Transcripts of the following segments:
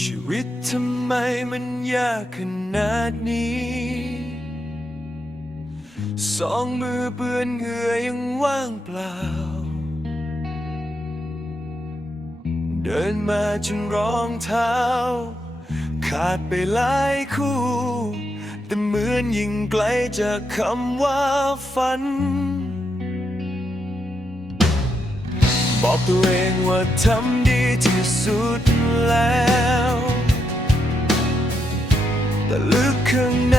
ชีวิตทำไมมันยากขนาดนี้ สองมือเปื้อนเหงื่อยังว่างเปล่า เดินมาจนรองเท้า ขาดไปหลายคู่ แต่เหมือนยิ่งไกลจากคำว่าฝัน บอกตัวเองว่าทำดีที่สุดแล้ว แต่ลึกข้างใน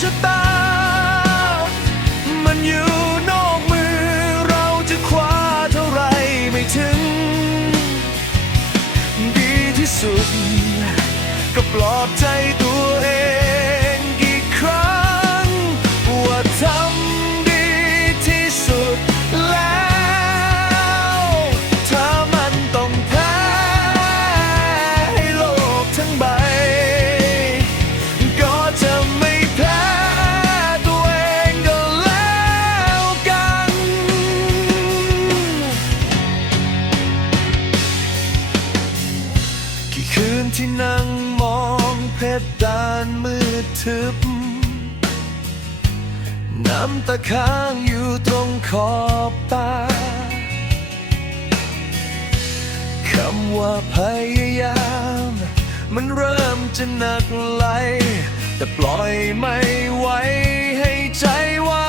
ชะตา มันอยู่นอกมือเราจะคว้าเท่าไรไม่ถึง ดีที่สุด ก็ปลอบใจตัวเอง ที่นั่งมองเพชรดานมืดทึบ น้ำตาค้างอยู่ตรงขอบตา คำว่าพยายาม มันเริ่มจะหนักไหล แต่ปล่อยไม่ไหวให้ใจว่า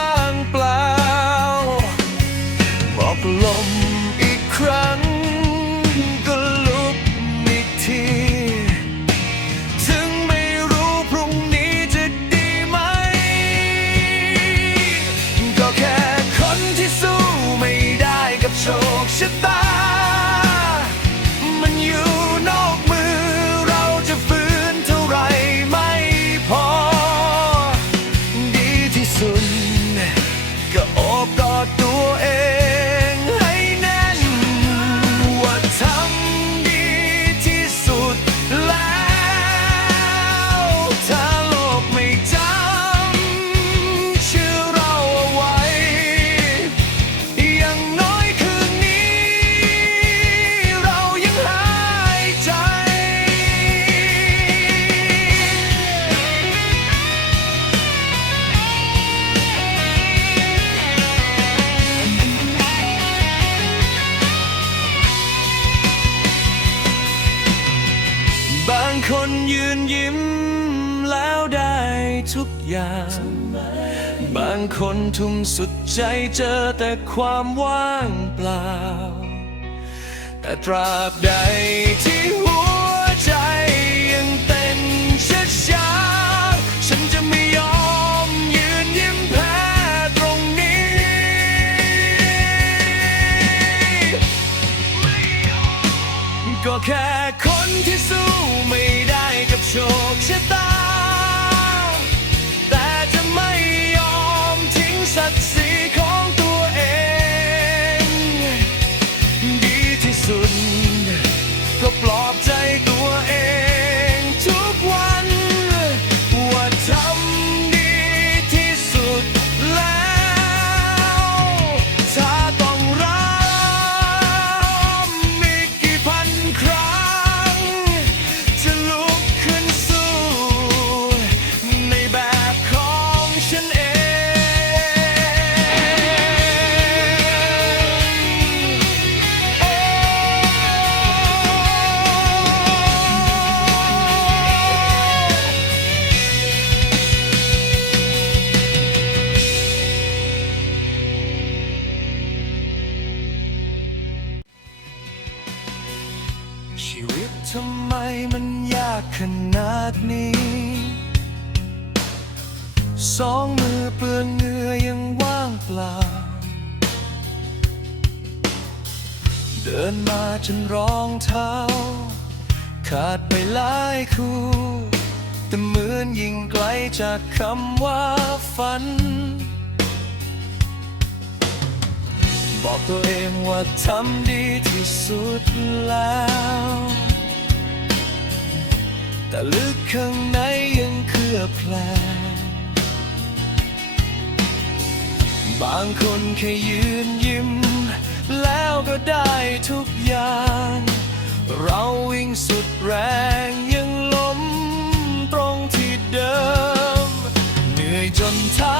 ทุกอย่าง บางคนทุ่มสุดใจเจอแต่ความว่างเปล่า แต่ตราบใดที่หัวใจยังเต้นช้าๆฉันจะไม่ยอมยืนยิ้มแพ้ตรงนี้ ก็แค่คนที่สู้ไม่ได้กับโชคชะตา ชีวิตทำไมมันยากขนาดนี้ สองมือเปื้อนเงื่อยังว่างเปล่า เดินมาจนรองเท้า ขาดไปหลายคู่ แต่เหมือนยิ่งไกลจากคำว่าฝัน บอกตัวเองว่าทำดีที่สุดแล้ว แต่ลึกข้างในยังเคลือบแคลงบางคนแค่ยืนยิ้ม แล้วก็ได้ทุกอย่าง เราวิ่งสุดแรงยังล้มตรงที่เดิม เหนื่อยจนท้า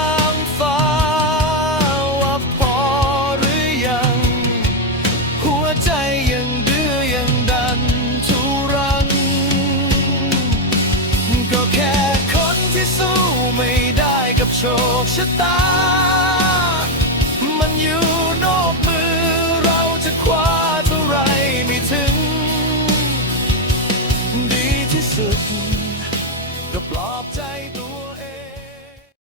ก็แ